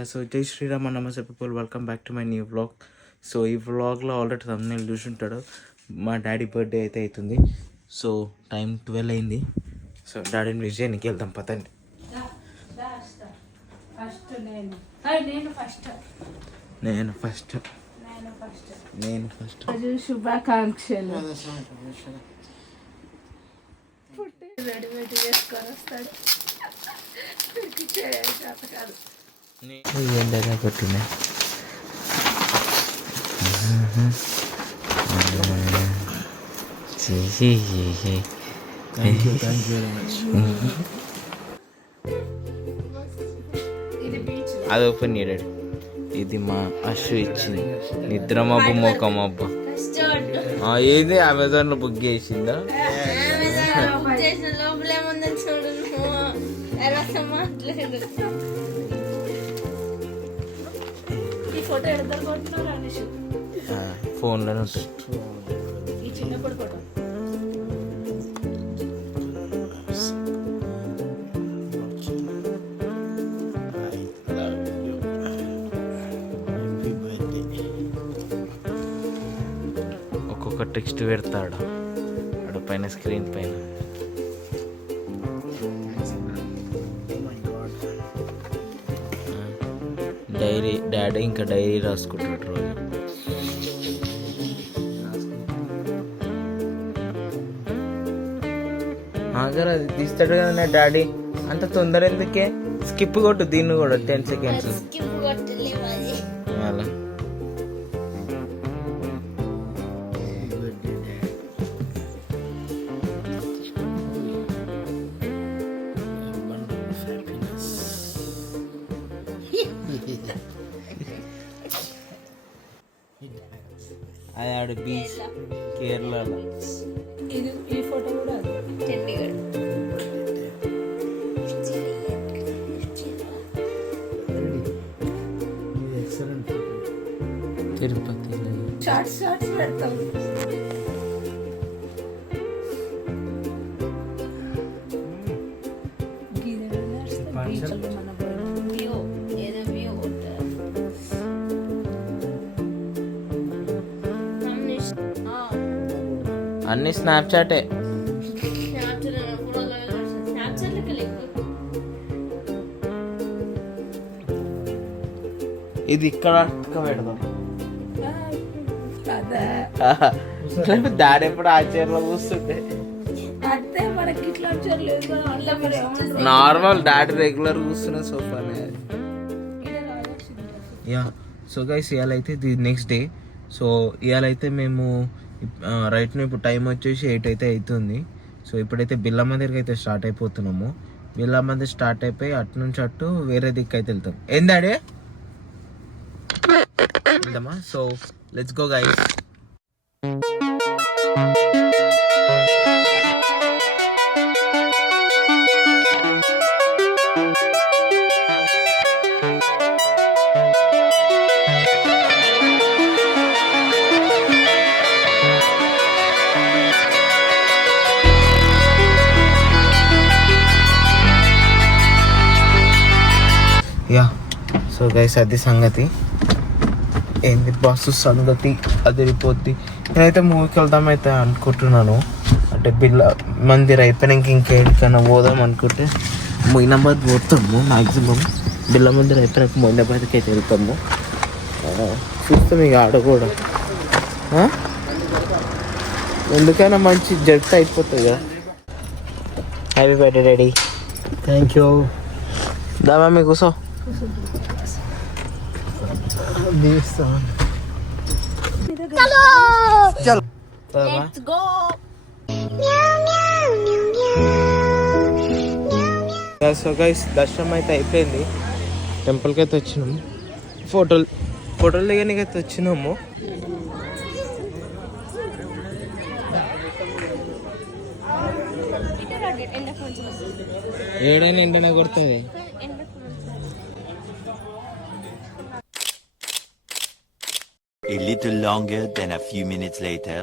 So జై శ్రీరామ్ నమస్తే people, welcome back to my new vlog. So ఈ వ్లాగ్లో ఆల్రెడీ thumbnail చూసుంటాడు. మా డాడీ బర్త్డే అయితే అవుతుంది. సో టైం 12 అయింది. సో డాడీని విష్ చేయడానికి వెళ్దాం పతండి. నేను ఫస్ట్ శుభాకాంక్షలు. రెడీమేడ్ చేసుకొని వస్తాడు. ఏంటనే కొట్టినా అది ఓపెన్ చేయడాడు. ఇది మా అషు ఇచ్చింది. నిద్ర మబ్బు మోక మబ్బు ఏది అమెజాన్లో బుక్ చేసిందా? ఫోన్లోనే ఉంటుంది. ఒక్కొక్క టెక్స్ట్ పెడతాడు అక్కడ పైన స్క్రీన్ పైన. డైరీ డాడీ ఇంకా డైరీ రాసుకుంటాడు రోజు. ఆగరా అది తీస్తాడు కదా డాడీ. అంత తొందర ఎందుకే? స్కిప్ కొట్టు దీన్ని కూడా 10 seconds అలా. అది ఆడ బీచ్ కేరళలో. ఈ ఫోటో కూడా చండీగఢ్. తిరుపతి షార్ట్స్ పెడతాం. అన్ని స్నాప్చాటే. ఇది ఇక్కడ పెడదాం. దాడి ఎప్పుడు ఆ చీరలో కూర్చుంటే నార్మల్ డాడీ రెగ్యులర్ కూర్చున్న సోఫానే. యా సో గైస్ ఇవాళ అయితే ది నెక్స్ట్ డే. సో ఇవాళ అయితే మేము రైట్ ఇప్పుడు టైం వచ్చేసి 8 అయితే అవుతుంది. సో ఇప్పుడైతే బిల్లమ్మ దగ్గరికి అయితే స్టార్ట్ అయిపోతున్నాము. బిల్లమ్మ దగ్గర స్టార్ట్ అయిపోయి అటు నుంచి అటు వేరే దిక్కు అయితే వెళ్తాం. ఏందాడే వెళ్దామా? So let's go guys. Yeah so guys అది సంగతి. ఏంది బస్సు సంగతి అదిరిపోద్ది. నేనైతే మూవీకి వెళ్దామైతే అనుకుంటున్నాను. అంటే బిల్ల మందిర్ అయిపోయినాక ఇంకేడికైనా పోదాం అనుకుంటే మొయినాబాద్ పోతాము మ్యాక్సిమం. బిల్ల మందిర్ అయిపోయినాక మొయినాబాద్కి అయితే వెళ్తాము. చూస్తాం ఇక ఆడ కూడా ఎందుకైనా మంచి జట్టు అయిపోతుంది కదా. Happy birthday daddy. Thank you. దామా మీ కూర్చో. సో గైస్ దర్శనం అయితే అయిపోయింది. టెంపుల్కి అయితే వచ్చినాము. ఫోటోలు దిగడానికి అయితే వచ్చినాము. ఏడైనా ఎండనే కొడుతుంది. A little longer than a few minutes later.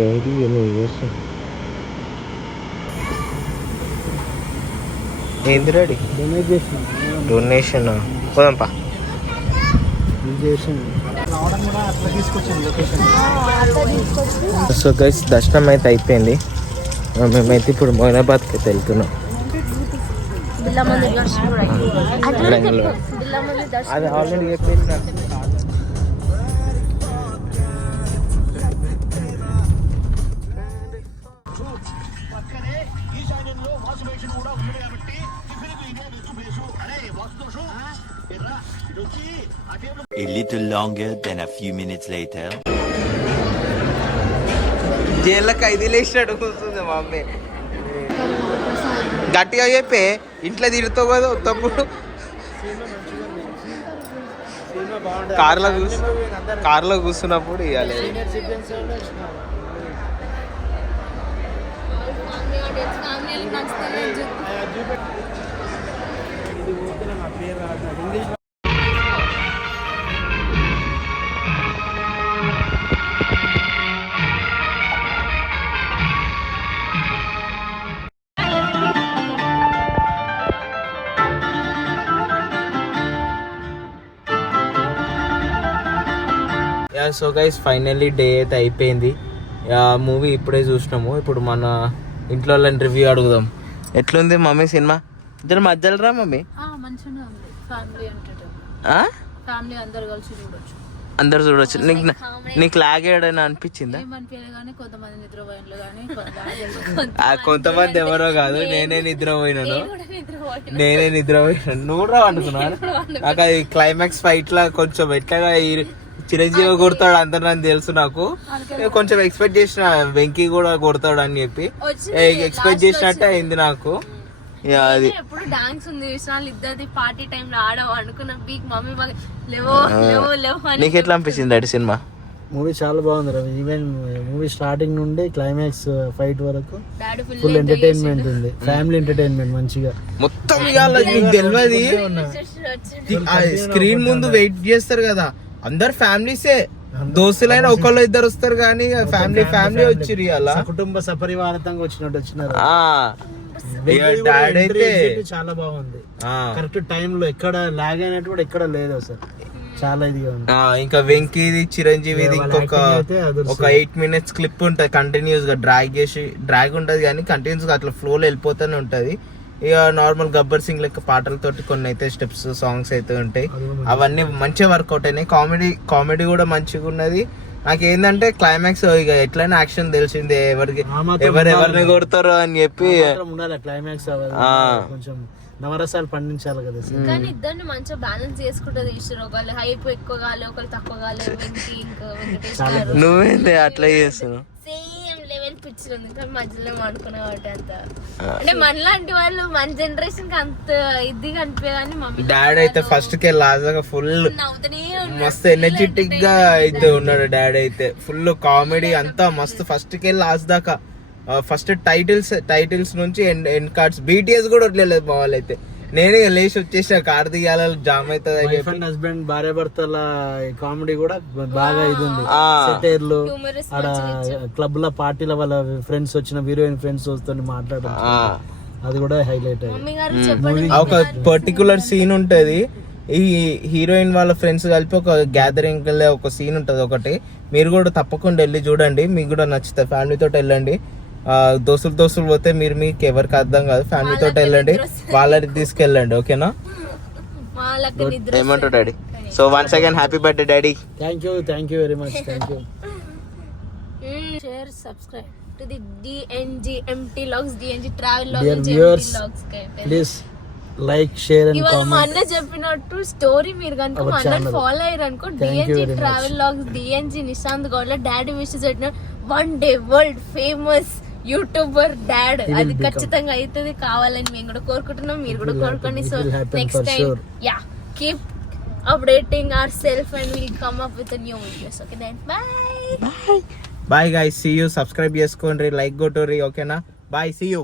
Daddy ఏంది డాడీ డొనేషన్ పోదాంపా. సో గైస్ దర్శనం అయితే అయిపోయింది. మేమైతే ఇప్పుడు మొయినాబాద్కి అయితే వెళ్తున్నాం. బెంగళూరు అది ఆల్రెడీ అయిపోయింది. A little longer than a few minutes later. జైల్లో ఖైదీలు వేసినట్టు కూర్చుంది మా మమ్మీ. గట్టిగా చెప్పే ఇంట్లో తిడుతావు కదా తప్పుడు. కార్లో కూర్చున్నప్పుడు ఇవ్వాలి. సో గైస్ ఫైనల్లీ డే అయితే అయిపోయింది. మూవీ ఇప్పుడే చూసినాము. ఇప్పుడు మన ఇంట్లో వాళ్ళని రివ్యూ అడుగుదాం. ఎట్లుంది మమ్మీ సినిమా? ఇద్దరు మధ్యలో రా మమ్మీ. అందరు చూడొచ్చు. నీకు లాగ్ ఏడైనా అనిపించిందా? కొంతమంది ఎవరో కాదు, నేనే నిద్రపోయినాను. నువ్వు రా అనుకున్నాను. నాకు అది క్లైమాక్స్ ఫైట్ లా కొంచెం ఎట్లా చిరంజీవి కొడతాడు అందరు నాకు తెలుసు. నాకు కొంచెం ఎక్స్పెక్ట్ చేసిన వెంకీ కూడా కొడతాడు అని చెప్పి ఎక్స్పెక్ట్ చేసినట్టే అయింది నాకు. అది ఎప్పుడు డాన్స్ ఉంది ఇద్దరిది పార్టీ టైం లో ఆడవు అనుకున్న బీక్ మమ్మీ నీకు ఎట్లా అనిపించింది అడి సినిమా? మూవీ చాలా బాగుంది రవి. ఈవెన్ మూవీ స్టార్టింగ్ నుండి క్లైమాక్స్ ఫైట్ వరకు ఫుల్ ఎంటర్టైన్మెంట్ ఉంది. ఫ్యామిలీ ఎంటర్టైన్మెంట్ మంచిగా మొత్తం మీకు తెలియదు. స్క్రీన్ ముందు వెయిట్ చేస్తారు కదా అందరు ఫ్యామిలీసే. దోస్తులైనా ఒకళ్ళు ఇద్దరు వస్తారు కానీ ఫ్యామిలీ వచ్చిర్రు. అలా కుటుంబ సపరివారంగా వచ్చినారు. డాడీ అయితే చాలా బాగుంది. కరెక్ట్ టైం లో ఎక్కడ లాగ్ అయినట్టు కూడా ఎక్కడ లేదు అసలు. చాలా ఇదిగా ఉంది. ఇంకా వెంకీది చిరంజీవిది ఇంకొక 8 minutes క్లిప్ ఉంటది కంటిన్యూస్ గా. డ్రాగ్ ఉంటది కానీ కంటిన్యూస్ గా అట్లా ఫ్లో లో వెళ్ళిపోతూనే ఉంటది. ఇక నార్మల్ గబ్బర్ సింగ్ లెక్క పాటలతోటి కొన్ని అయితే స్టెప్స్ సాంగ్స్ అయితే ఉంటాయి. అవన్నీ మంచిగా వర్కౌట్ అయినాయి. కామెడీ కూడా మంచిగా ఉన్నది. నాకు ఏంటంటే క్లైమాక్స్ ఇక ఎట్లయినా యాక్షన్ తెలిసిందే, ఎవరిని కొడతారో అని చెప్పి క్లైమాక్స్ కొంచెం నవరసాలు పండించాలి కదా. కానీ ఇద్దరిని మంచిగా బ్యాలెన్స్ చేసుకుంటది ఈశ్వర్. ఒకళ్ళు హైప్ ఎక్కువ కాలే, ఒకళ్ళు తక్కువ కాలే. నువ్వేంటి అట్లా చేస్తున్నావు? సేమ్ లెవెల్ పిక్చర్ ఉంది కానీ మధ్యలో వాడుకునే కాబట్టి అంత అంటే మనలాంటి వాళ్ళు మన జనరేషన్ కి అంత ఇది కనిపే. కానీ మమ్మీ డాడీ అయితే ఫస్ట్ కే లాగా ఫుల్ మస్తు ఎనర్జెటిక్ గా అయితే ఉన్నాడు. డాడీ అయితే ఫుల్ కామెడీ అంతా మస్తు ఫస్ట్ కే లాస్ట్ దాకా. ఫస్ట్ టైటిల్స్ నుంచి ఎండ్ కార్డ్స్. BTS కూడా వదిలేదు మా వాళ్ళు అయితే. నేనే లేచి వచ్చేసిన కార్ దిగాల జామ్ అవుతుంది. హస్బెండ్ భార్య భర్తల కామెడీ కూడా బాగా ఇది ఉంది. సెటైర్లు ఆడ క్లబ్ లో పార్టీల వాళ్ళ ఫ్రెండ్స్ వచ్చిన హీరోయిన్ ఫ్రెండ్స్ వస్తూ మాట్లాడడం అది కూడా హైలైట్ అయ్యింది. ఒక పర్టికులర్ సీన్ ఉంటది. ఈ హీరోయిన్ వాళ్ళ ఫ్రెండ్స్ కలిపి ఒక గ్యాదరింగ్ ఒక సీన్ ఉంటది ఒకటి. మీరు కూడా తప్పకుండా వెళ్ళి చూడండి, మీకు కూడా నచ్చుతుంది. ఫ్యామిలీతో వెళ్ళండి. దోస్తులు పోతే మీకు ఎవరికి అర్థం కాదు. ఫ్యామిలీతో వెళ్ళండి, వాళ్ళని తీసుకెళ్ళండి. ఓకేనా? ఏమంటారు daddy? So once again happy birthday daddy. Thank you very much. Thank you. Share subscribe to the DNGMT Logs, DNG Travel Logs. Dear viewers, please like share and comment. అన్న చెప్పినట్టు స్టోరీ మీరు కనుక మన ఫాలో అయ్యారు అనుకో, DNG Travel Logs, DNG Nishanth గౌడ్ల daddy wishes పెట్టిన one day world famous YouTuber dad. అది ఖచ్చితంగా అవుతుంది కావాలని మేము కూడా కోరుకుంటున్నాం, మీరు కూడా కోరుకోండి. So next time keep updating ourselves and we'll come up with a new videos. Okay then, bye guys, see you. Subscribe చేసుకోండి, లైక్ కొట్టండి. ఓకేనా? Bye, see you.